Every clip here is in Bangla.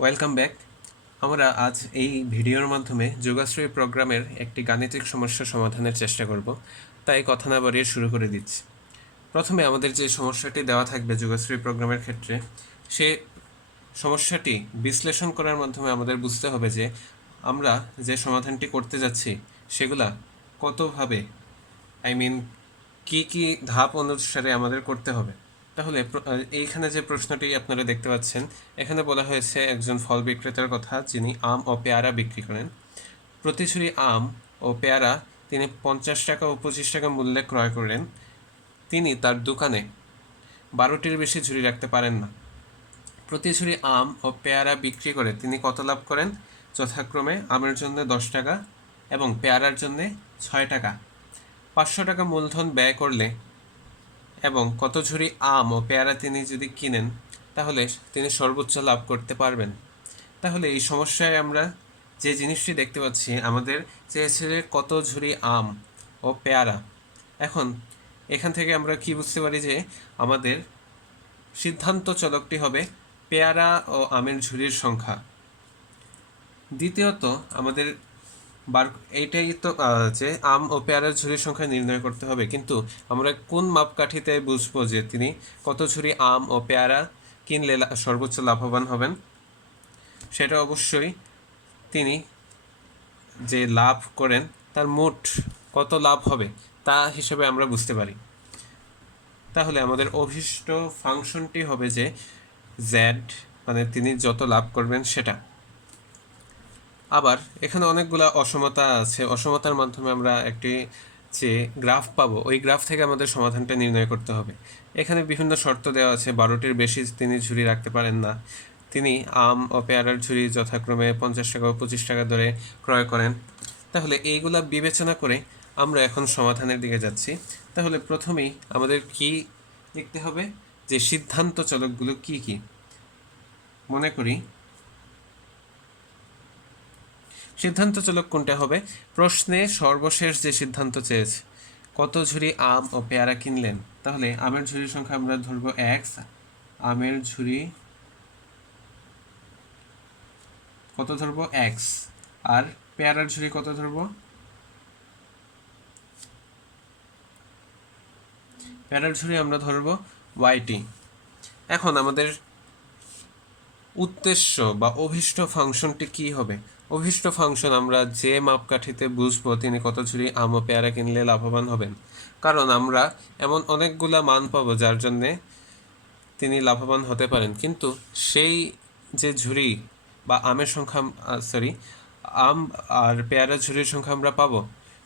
Welcome back. আমরা আজ এই ভিডিওর মাধ্যমে যোগাশ্রয়ী প্রোগ্রামের একটি গাণিতিক সমস্যা সমাধানের চেষ্টা করব। তাই কথা না বাড়িয়ে শুরু করে দিচ্ছি। প্রথমে আমাদের যে সমস্যাটি দেওয়া থাকবে যোগাশ্রয়ী প্রোগ্রামের ক্ষেত্রে, সে সমস্যাটি বিশ্লেষণ করার মাধ্যমে আমাদের বুঝতে হবে যে আমরা যে সমাধানটি করতে যাচ্ছি সেগুলা কতভাবে কি ধাপ অনুসারে আমাদের করতে হবে। তাহলে এইখানে যে প্রশ্নটি আপনারা দেখতে পাচ্ছেন, এখানে বলা হয়েছে একজন ফল বিক্রেতার কথা যিনি আম ও পেয়ারা বিক্রি করেন। প্রতি ঝুড়ি আম ও পেয়ারা তিনি 50 টাকা ও 25 টাকা মূল্যে ক্রয় করেন। তিনি তার দোকানে 12টির বেশি ঝুড়ি রাখতে পারেন না। প্রতি ঝুড়ি আম ও পেয়ারা বিক্রি করে তিনি কত লাভ করেন? যথাক্রমে আমের জন্য 10 টাকা এবং পেয়ারার জন্য 6 টাকা। 500 টাকা মূলধন ব্যয় করলে এবং কত ঝুড়ি আম ও পেয়ারা তিনি যদি কিনেন, তাহলে তিনি সর্বোচ্চ লাভ করতে পারবেন। তাহলে এই সমস্যায় আমরা যে জিনিসটি দেখতে পাচ্ছি, আমাদের চেয়েছে যে কত ঝুড়ি আম ও পেয়ারা। এখন এখান থেকে আমরা কি বুঝতে পারি যে আমাদের সিদ্ধান্ত চলকটি হবে পেয়ারা ও আমের ঝুড়ির সংখ্যা। দ্বিতীয়ত আমাদের এইটাই তো যে আম ও পেয়ারার ঝুড়ির সংখ্যা নির্ণয় করতে হবে, কিন্তু আমরা কোন মাপকাঠিতে বুঝবো যে তিনি কত ঝুড়ি আম ও পেয়ারা কিনলে সর্বোচ্চ লাভবান হবেন? সেটা অবশ্যই তিনি যে লাভ করেন তার মোট কত লাভ হবে তা হিসেবে আমরা বুঝতে পারি। তাহলে আমাদের অভীষ্ট ফাংশনটি হবে যে জেড, মানে তিনি যত লাভ করবেন সেটা। আবার এখানে অনেকগুলা অসমতা আছে, অসমতার মাধ্যমে আমরা একটি যে গ্রাফ পাবো, ওই গ্রাফ থেকে আমাদের সমাধানটা নির্ণয় করতে হবে। এখানে বিভিন্ন শর্ত দেওয়া আছে। 12টির বেশি তিনি ঝুড়ি রাখতে পারেন না। তিনি আম ও পেয়ারার ঝুড়ি যথাক্রমে 50 টাকা ও 25 টাকা দরে ক্রয় করেন। তাহলে এইগুলা বিবেচনা করে আমরা এখন সমাধানের দিকে যাচ্ছি। তাহলে প্রথমেই আমাদের কি দেখতে হবে যে সিদ্ধান্ত চলকগুলো কি কি। মনে করি সিদ্ধান্ত চলক কোনটা হবে? প্রশ্নে সর্বশেষ যে সিদ্ধান্ত চেয়েছে, কত ঝুড়ি আম ও পেয়ারা কিনলেন, তাহলে আমের ঝুড়ির সংখ্যা আমরা ধরবো এক্স। আমের ঝুড়ি কত ধরবো? এক্স। আর পেয়ারার ঝুড়ি কত ধরবো? পেয়ারার ঝুড়ি আমরা ধরবো ওয়াইটি। এখন আমাদের উদ্দেশ্য বা অভীষ্ট ফাংশনটি কি হবে? অভীষ্ট ফাংশন আমরা যে মাপকাঠিতে বুঝবো তিনি কত ঝুড়ি আম ও পেয়ারা কিনলে লাভবান হবেন, কারণ আমরা এমন অনেকগুলা মান পাবো যার জন্যে তিনি লাভবান হতে পারেন, কিন্তু সেই যে ঝুড়ি বা আমের সংখ্যা, আম আর পেয়ারা ঝুড়ির সংখ্যা আমরা পাবো,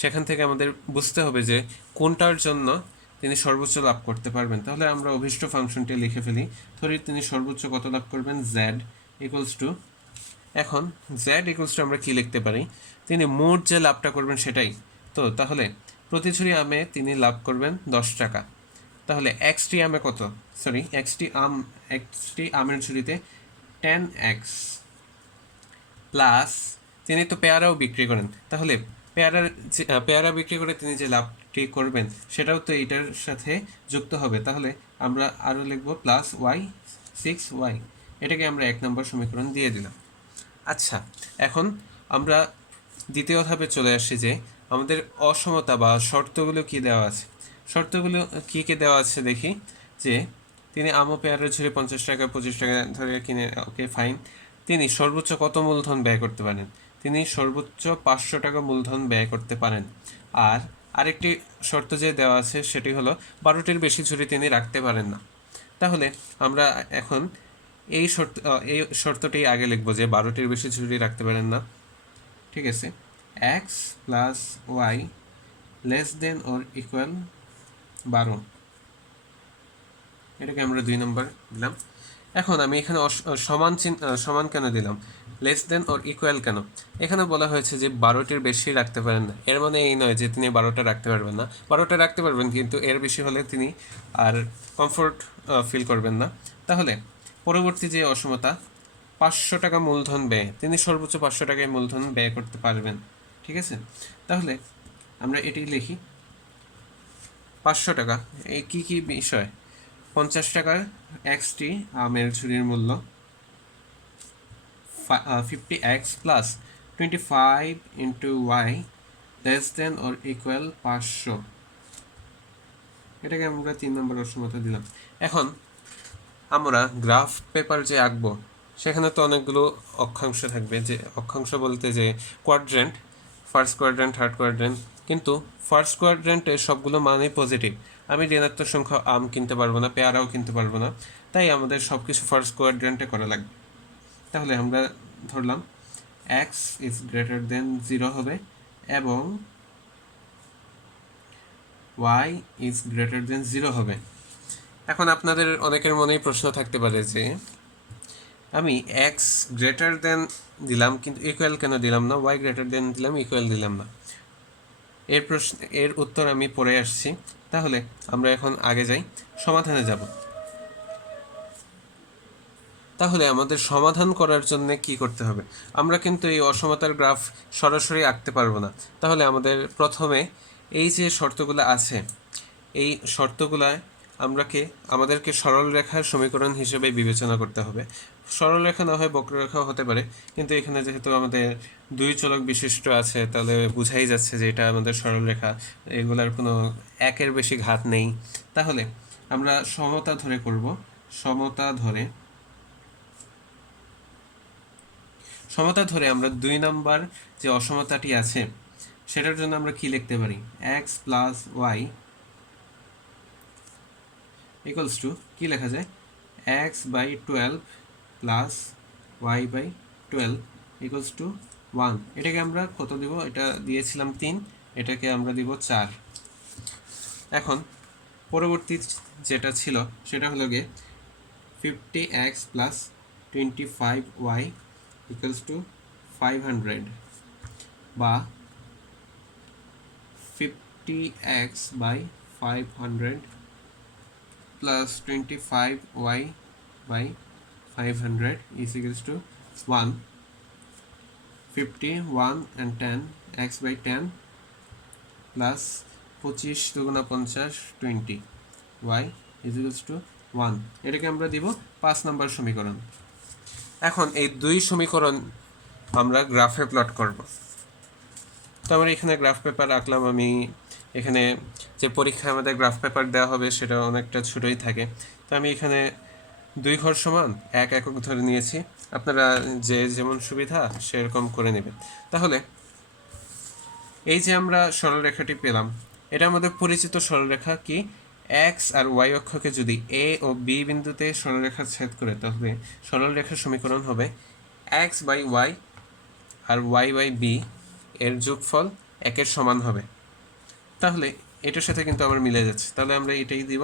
সেখান থেকে আমাদের বুঝতে হবে যে কোনটার জন্য তিনি সর্বোচ্চ লাভ করতে পারবেন। তাহলে আমরা অভীষ্ট ফাংশনটি লিখে ফেলি। ধরি তিনি সর্বোচ্চ কত লাভ করবেন? জেড ইকুয়ালস টু, এখন জেড ইকুয়ালস টু আমরা কি লিখতে পারি? তিনি মোট যে লাভটা করবেন সেটাই তো। তাহলে প্রতি ঝুড়ি আমে তিনি লাভ করবেন 10 টাকা। তাহলে এক্সটি আমে কত? এক্সটি আমের ঝুড়িতে 10x প্লাস তিনি তো পেয়ারাও বিক্রি করেন, তাহলে পেয়ারা বিক্রি করে তিনি যে লাভটি করবেন সেটাও তো এইটার সাথে যুক্ত হবে। তাহলে আমরা আরও লিখব প্লাস y6y। এটাকে আমরা 1 নম্বর সমীকরণ দিয়ে দিলাম। আচ্ছা, এখন আমরা দ্বিতীয় ধাপে চলে আসছি যে আমাদের অসমতা বা শর্তগুলো কি দেওয়া আছে। শর্তগুলো কি কি দেওয়া আছে দেখি। যে তিনি আম ও পেয়ারার ঝুড়ি 50 টাকা 25 টাকা ধরে কিনে, ওকে ফাইন। তিনি সর্বোচ্চ কত মূলধন ব্যয় করতে পারেন? তিনি সর্বোচ্চ 500 টাকা মূলধন ব্যয় করতে পারেন। আর আরেকটি শর্ত যে দেওয়া আছে সেটি হলো 12টির বেশি ঝুড়ি তিনি রাখতে পারেন না। তাহলে আমরা এখন এই শর্তটি আগে লিখবো যে 12টির বেশি ঝুড়ি রাখতে পারেন না। ঠিক আছে, x plus y less than or equal 12, এটাকে আমরা 2 নম্বর দিলাম। এখন আমি এখানে সমান কেন দিলাম? লেস দেন অর ইকুয়াল কেন? এখানে বলা হয়েছে যে 12টির বেশি রাখতে পারেন না, এর মানে এই নয় যে তিনি 12টা রাখতে পারবেন না। 12টা রাখতে পারবেন, কিন্তু এর বেশি হলে তিনি আর কমফোর্ট ফিল করবেন না। তাহলে পরবর্তী যে অসমতা, 500 টাকা মূলধন ব্যয়, তিনি সর্বোচ্চ 500 টাকায় মূলধন ব্যয় করতে পারবেন। ঠিক আছে, তাহলে আমরা এটি লিখি 500 টাকা। এই কি কি বিষয়? 50 টাকায় এক্সটি আমের ঝুড়ির মূল্য, 50x plus 25 into Y less than or equal 500। এটাকে আমরা 3 নম্বর অসমতা দিলাম। এখন আমরা গ্রাফ পেপার যে আঁকবো সেখানে তো অনেকগুলো অক্ষাংশ থাকবে, যে অক্ষাংশ বলতে যে quadrant, first quadrant, third quadrant, কিন্তু ফার্স্ট কোয়াড্রেন্টে সবগুলো মানই পজিটিভ। আমি ঋণাত্মক সংখ্যা আম কিনতে পারবো না, পেয়ারাও কিনতে পারবো না, তাই আমাদের সব কিছু ফার্স্ট কোয়াড্রেন্টে করা লাগবে। তাহলে আমরা ধরলাম এক্স ইজ গ্রেটার দেন 0 হবে এবং ওয়াই ইজ গ্রেটার দেন 0 হবে। এখন আপনাদের অনেকের মনেই প্রশ্ন থাকতে পারে যে আমি এক্স গ্রেটার দেন দিলাম কিন্তু ইকুয়াল কেন দিলাম না, ওয়াই গ্রেটার দেন দিলাম ইকুয়াল দিলাম না। এর উত্তর আমি পরে আসছি। তাহলে আমরা এখন আগে যাই, সমাধানে যাব। তাহলে আমাদের সমাধান করার জন্য কি করতে হবে? আমরা কিন্তু এই অসমতার গ্রাফ সরাসরি আঁকতে পারবো না। তাহলে প্রথমে এই যে শর্তগুলো আছে, এই শর্তগুলায় আমাদেরকে সরল রেখার সমীকরণ হিসেবে বিবেচনা করতে হবে। সরল রেখা না হয় বক্ররেখাও হতে পারে, কিন্তু এখানে যেহেতু আমাদের দুই চলক বিশিষ্ট আছে তাহলে বোঝাই যাচ্ছে যে এটা আমাদের সরল রেখা, এগুলার কোনো একের বেশি ঘাত নেই। তাহলে আমরা সমতা ধরে করব। সমতা ধরে আমরা 2 নম্বর যে অসমতাটি আছে সেটার জন্য আমরা কি লিখতে পারি? X plus Y equals to কী লেখা যায়? X by 12 plus Y by 12 equals to 1। এটাকে আমরা কত দিব? এটা দিয়েছিলাম 3, এটাকে আমরা দিব 4। এখন পরবর্তী যেটা ছিল সেটা হলো গিয়ে 50x plus 25y equals to 500, বা 50x by 500 plus 25y by 500 is equals to 1. 50, 1 and 10, x by 10 plus 25 দুগুণা 50, 20, y is equals to 1। এটাকে আমরা দিব 5 নম্বর সমীকরণ। এখন এই দুই সমীকরণ আমরা গ্রাফে প্লট করব। তো আমরা এখানে গ্রাফ পেপার আঁকলাম। আমি এখানে যে পরীক্ষায় আমাদের গ্রাফ পেপার দেওয়া হবে সেটা অনেকটা ছোটোই থাকে, তো আমি এখানে 2 ঘর সমান 1 একক ধরে নিয়েছি। আপনারা যে যেমন সুবিধা সেরকম করে নেবেন। তাহলে এই যে আমরা সরলরেখাটি পেলাম, এটা আমাদের পরিচিত সরলরেখা। কি? এক্স আর ওয়াই অক্ষকে যদি এ ও বি বিন্দুতে সরলরেখা ছেদ করে, তাহলে সরলরেখার সমীকরণ হবে এক্স বাই ওয়াই আর ওয়াই বাই বি এর যোগফল 1-এর সমান হবে। তাহলে এটার সাথে কিন্তু আমার মিলে যাচ্ছে, তাহলে আমরা এটাই দিব।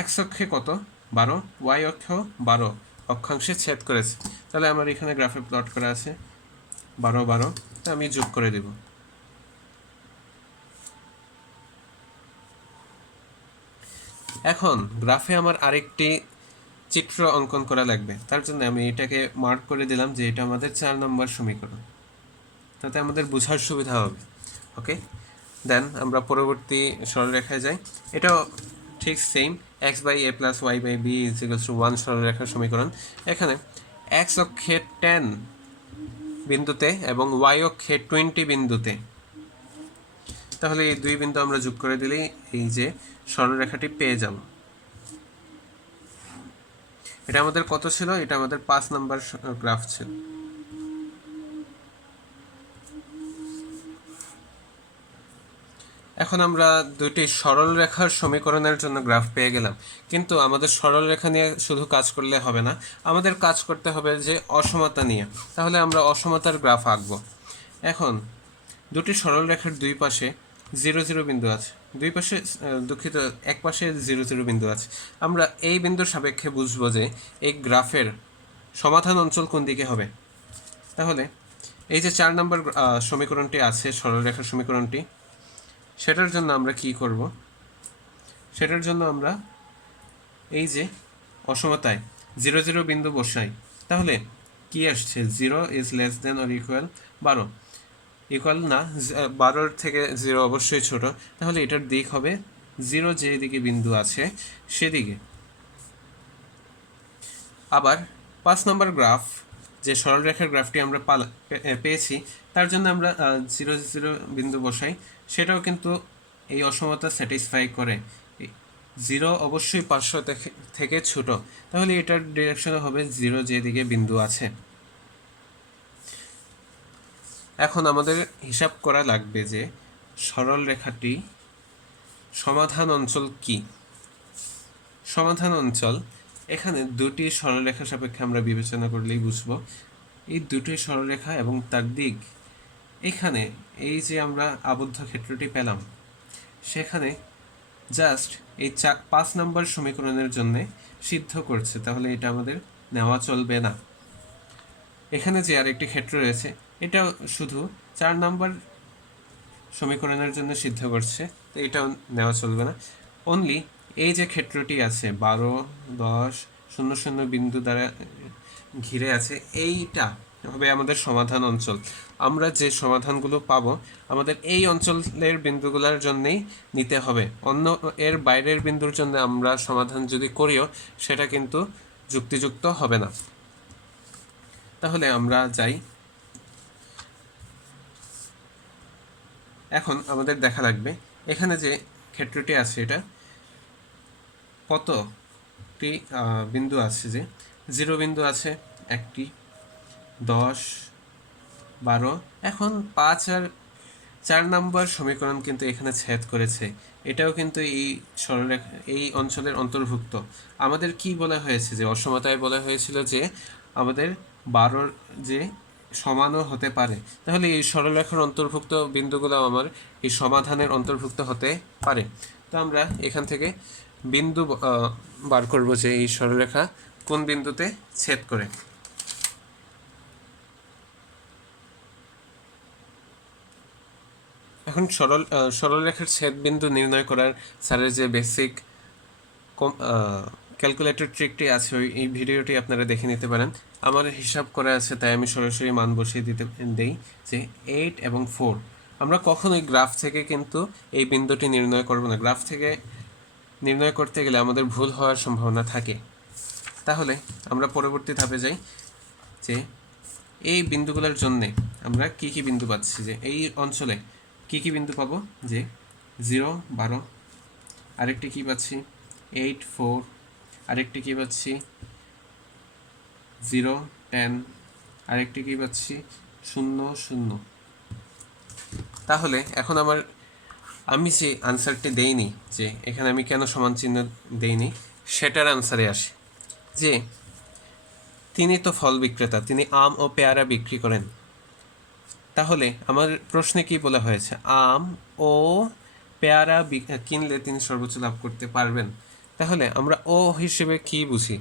এক্স অক্ষে কত? 12, ওয়াই অক্ষ 12 অক্ষাংশে ছেদ করেছে। তাহলে আমার এখানে গ্রাফে প্লট করা আছে 12, 12, আমি যোগ করে দেব। এখন গ্রাফে আমার আরেকটি চিত্র অঙ্কন করা লাগবে, তার জন্য আমি এটাকে মার্ক করে দিলাম যে এটা আমাদের 4 নম্বর সমীকরণ, তাতে আমাদের বোঝার সুবিধা হবে। ওকে, দেন আমরা পরবর্তী সরলরেখায় যাই। এটাও ঠিক same, X by A plus Y by B is equals to 1 সরলরেখার সমীকরণ। এখানে এক্স অক্ষে 10 বিন্দুতে এবং ওয়াই অক্ষে 20 বিন্দুতে, তাহলে এই দুই বিন্দু আমরা যোগ করে দিলেই এই যে সরলরেখাটি পেয়ে যাব। এটা আমাদের কত ছিল? এটা আমাদের 5 নম্বর গ্রাফ ছিল। এখন আমরা দুইটি সরলরেখার সমীকরণের জন্য গ্রাফ পেয়ে গেলাম, কিন্তু আমাদের সরলরেখা নিয়ে শুধু কাজ করলে হবে না, আমাদের কাজ করতে হবে যে অসমতা নিয়ে। তাহলে আমরা অসমতার গ্রাফ আঁকব। এখন দুটি সরলরেখার দুই পাশে 0, 0 বিন্দু আছে, দুই পাশে দুঃখিত, এক পাশে 0, 0 বিন্দু আছে। আমরা এই বিন্দুর সাপেক্ষে বুঝবো যে এই গ্রাফের সমাধান অঞ্চল কোন দিকে হবে। তাহলে এই যে 4 নম্বর সমীকরণটি আছে, সরলরেখার সমীকরণটি, সেটার জন্য আমরা কি করব? সেটার জন্য আমরা এই যে অসমতায় 0, 0 বিন্দু বসাই। তাহলে কি আসছে? 0 is less than or equal 12, equal না, 12-র থেকে 0 অবশ্যই ছোট, তাহলে এটার দিক হবে 0 যেদিকে বিন্দু আছে সেদিকে। আবার 5 নম্বর গ্রাফ যে সরলরেখার গ্রাফটি আমরা পেয়েছি তার জন্য আমরা 0 0 বিন্দু বসাই, সেটাও কিন্তু এই অসমতা স্যাটিসফাই করে। 0 অবশ্যই 500 থেকে ছোট, তাহলে এটার ডিরেকশনে হবে 0 যেদিকে বিন্দু আছে। এখন আমাদের হিসাব করা লাগবে যে সরল রেখাটি সমাধান অঞ্চল কি। সমাধান অঞ্চল এখানে দুটি সরলরেখা সাপেক্ষে আমরা বিবেচনা করলেই বুঝব। এই দুটি সরলরেখা এবং তার দিক, এখানে এই যে আমরা আবদ্ধ ক্ষেত্রটি পেলাম সেখানে জাস্ট এই 5 নম্বর সমীকরণের জন্য সিদ্ধ করছে, তাহলে এটা আমাদের নেওয়া চলবে না। এখানে যে আরেকটি ক্ষেত্র রয়েছে এটাও শুধু 4 নম্বর সমীকরণের জন্য সিদ্ধ করছে, তো এটাও নেওয়া চলবে না। অনলি এই যে ক্ষেত্রটি আছে 12 10 0 0 বিন্দু দ্বারা ঘিরে আছে, এইটা হবে আমাদের সমাধান অঞ্চল। আমরা যে সমাধানগুলো পাবো আমাদের এই অঞ্চলের বিন্দুগুলোর জন্যেই নিতে হবে, অন্য এর বাইরের বিন্দুর জন্য আমরা সমাধান যদি করিও সেটা কিন্তু যুক্তিযুক্ত হবে না। তাহলে আমরা যাই। এখন আমাদের দেখা লাগবে এখানে যে ক্ষেত্রটি আছে এটা কতটি বিন্দু আছে, যে 0 বিন্দু আছে একটি, 10 12। এখন 5 আর 4 নম্বর সমীকরণ কিন্তু এখানে ছেদ করেছে, এটাও কিন্তু এই সরলরেখা এই অঞ্চলের অন্তর্ভুক্ত। আমাদের কি বলা হয়েছে, যে অসমতায় বলা হয়েছিল যে আমাদের 12 যে সমানও হতে পারে, তাহলে এই সরলরেখার অন্তর্ভুক্ত বিন্দুগুলো আমার এই সমাধানের অন্তর্ভুক্ত হতে পারে। তো আমরা এখান থেকে বিন্দু বার করব যে এই সরলরেখা কোন বিন্দুতে ছেদ করে। এখন সরলরেখার ছেদ বিন্দু নির্ণয় করার স্যারের যে বেসিক ক্যালকুলেটর ট্রিকটি আছে এই ভিডিওটি আপনারা দেখে নিতে পারেন। আমার হিসাব করা আছে তাই আমি সরাসরি মান বসিয়ে দেই যে 8 এবং 4। আমরা কখনোই গ্রাফ থেকে কিন্তু এই বিন্দুটি নির্ণয় করব না, গ্রাফ থেকে নির্ণয় করতে গেলে আমাদের ভুল হওয়ার সম্ভাবনা থাকে। তাহলে আমরা পরবর্তী ধাপে যাই, যে এই বিন্দুগুলোর জন্যে আমরা কি কি বিন্দু পাচ্ছি, যে এই অঞ্চলে কি কি বিন্দু পাবো, যে 0 12, আরেকটি কি পাচ্ছি 8 4, আরেকটি কি পাচ্ছি 0 10, আরেকটি কি পাচ্ছি 0 0। তাহলে এখন আমি যে আনসারটি দেইনি, যে এখানে আমি কেন সমান চিহ্ন দেইনি, সেটার আনসারে আসে যে তিনি তো ফল বিক্রেতা, তিনি আম ও পেয়ারা বিক্রি করেন। তাহলে আমার প্রশ্নে কি বলা হয়েছে, আম ও পেয়ারা কিনলে তিনি সর্বোচ্চ লাভ করতে পারবেন। তাহলে আমরা ও হিসেবে কি বুঝি,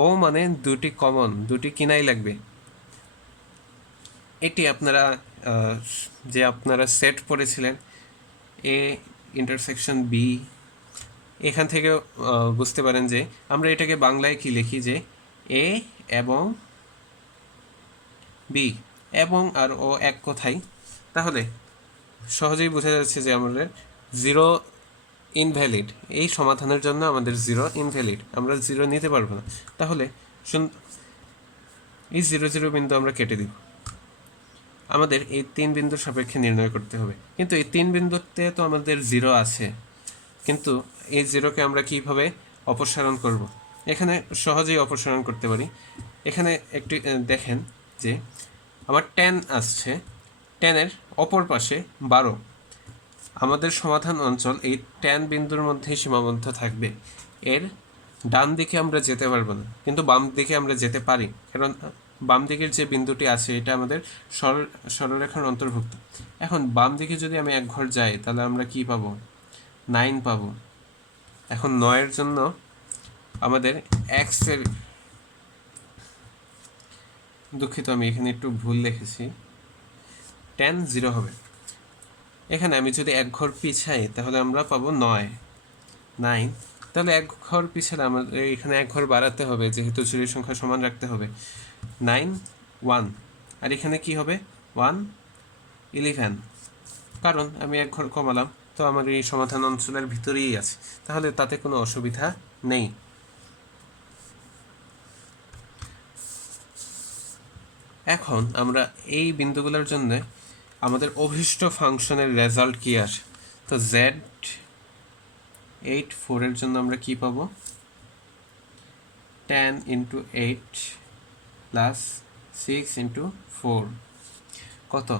ও মানে দুটি কমন, দুটি কিনাই লাগবে। এটি আপনারা যে আপনারা সেট পড়েছিলেন এ ইন্টারসেকশন বি, এখান থেকে বুঝতে পারেন যে আমরা এটাকে বাংলায় কি লিখি, যে এ এবং বি, এবং আর ও এক কথাই। তাহলে সহজেই বোঝা যাচ্ছে যে আমাদের 0 ইনভ্যালিড, এই সমাধানের জন্য আমাদের 0 ইনভ্যালিড, আমরা 0 নিতে পারবো না। তাহলে এই 0 0 বিন্দু আমরা কেটে দিব। আমাদের এই 3 বিন্দুর সাপেক্ষে নির্ণয় করতে হবে, কিন্তু এই 3 বিন্দুতে তো আমাদের 0 আছে, কিন্তু এই 0কে আমরা কিভাবে অপসারণ করব, এখানে সহজেই অপসারণ করতে পারি। এখানে একটি দেখেন যে আমার 10 আসছে, 10-এর অপর পাশে 12, আমাদের সমাধান অঞ্চল এই 10 বিন্দুর মধ্যেই সীমাবদ্ধ থাকবে, এর ডান দিকে আমরা যেতে পারবো না, কিন্তু বাম দিকে আমরা যেতে পারি, কারণ বাম দিকের যে বিন্দুটি আছে এটা আমাদের সরলরেখার অন্তর্ভুক্ত। এখন বাম দিকে যদি আমি এক ঘর যাই তাহলে আমরা কি পাবো, 9 পাবো। এখন 9-এর জন্য আমাদের এক্সের, দুঃখিত আমি এখানে একটু ভুল লিখেছি, 10 0 হবে। এখানে আমি যদি এক ঘর পিছাই তাহলে আমরা পাবো 9 9, তাহলে এক ঘর পিছালে আমাদের এখানে এক ঘর বাড়াতে হবে, যেহেতু চুরির সংখ্যা সমান রাখতে হবে। 9 1, আর এখানে কি হবে 1 11, কারণ আমি এক ঘর কমালাম, তো আমার এই সমাধান অঞ্চলের ভিতরেই আছে, তাহলে তাতে কোনো অসুবিধা নেই। এখন আমরা এই বিন্দুগুলোর জন্য আমাদের অভীষ্ট ফাংশনের রেজাল্ট কী আসে, তো Z8 4 এর জন্য আমরা কি পাবো, 10 × 8 প্লাস 6 × 4 কত,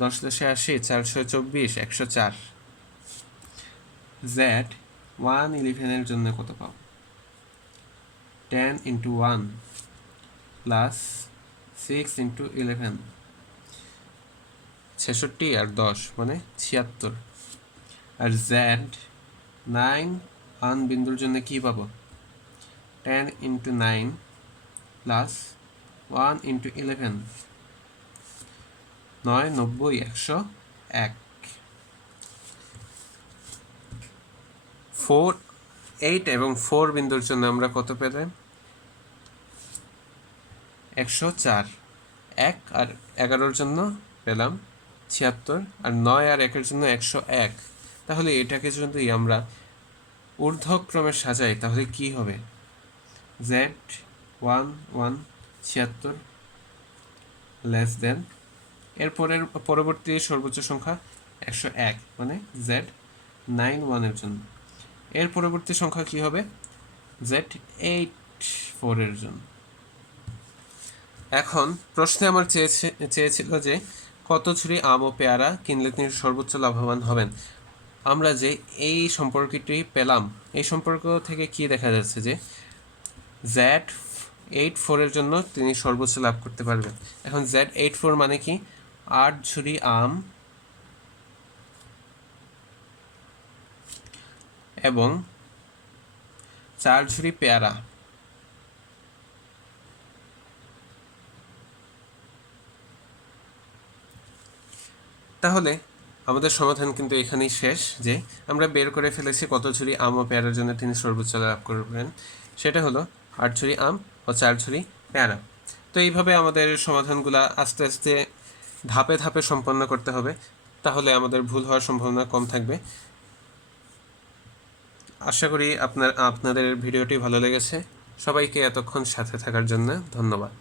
10 10 80, 424, 104। Z111 এর জন্য কত পাবো, 10 × 1 প্লাস 6 × 11, 66 আর 10 মানে 76। আর Z9 বিন্দুর জন্য কি পাবো, 10 × 9 প্লাস 1 × 11, 9 90 101। 8 এবং 4 বিন্দুর জন্য আমরা কত পেলাম, 104। 1 আর 11-র জন্য পেলাম 76, আর 9 আর 1-এর জন্য 101। তাহলে এটাকে যদি আমরা ঊর্ধ্বক্রমে সাজাই তাহলে কি হবে, Z11 76 লেস দেন, এরপরের পরবর্তী সর্বোচ্চ সংখ্যা 101 মানে Z91 এর জন্য। এর পরবর্তী সংখ্যা কি হবে, Z84 এর জন্য। এখন প্রশ্নে আমার চেয়েছিল যে কত ঝুড়ি আম ও পেয়ারা কিনলে তিনি সর্বোচ্চ লাভবান হবেন। আমরা যে এই সম্পর্কটি পেলাম, এই সম্পর্ক থেকে কি দেখা যাচ্ছে যে Z84 এর জন্য তিনি সর্বোচ্চ লাভ করতে পারবেন। এখন Z84 মানে কি, 8 ঝুড়ি আম এবং 4 ঝুড়ি পেয়ারা। তাহলে আমাদের সমাধান কিন্তু এখানেই শেষ, যে আমরা বের করে ফেলেছি কত ঝুড়ি আম ও পেয়ারার জন্য তিনি সর্বোচ্চ লাভ করবেন, সেটা হলো 8 ঝুড়ি আম ও 4 ঝুড়ি পেয়ারা। তো এইভাবে আমাদের সমাধানগুলো আস্তে আস্তে ধাপে ধাপে সম্পন্ন করতে হবে, তাহলে আমাদের ভুল হওয়ার সম্ভাবনা কম থাকবে। আশা করি আপনাদের ভিডিওটি ভালো লেগেছে। সবাইকে এতক্ষণ সাথে থাকার জন্য ধন্যবাদ।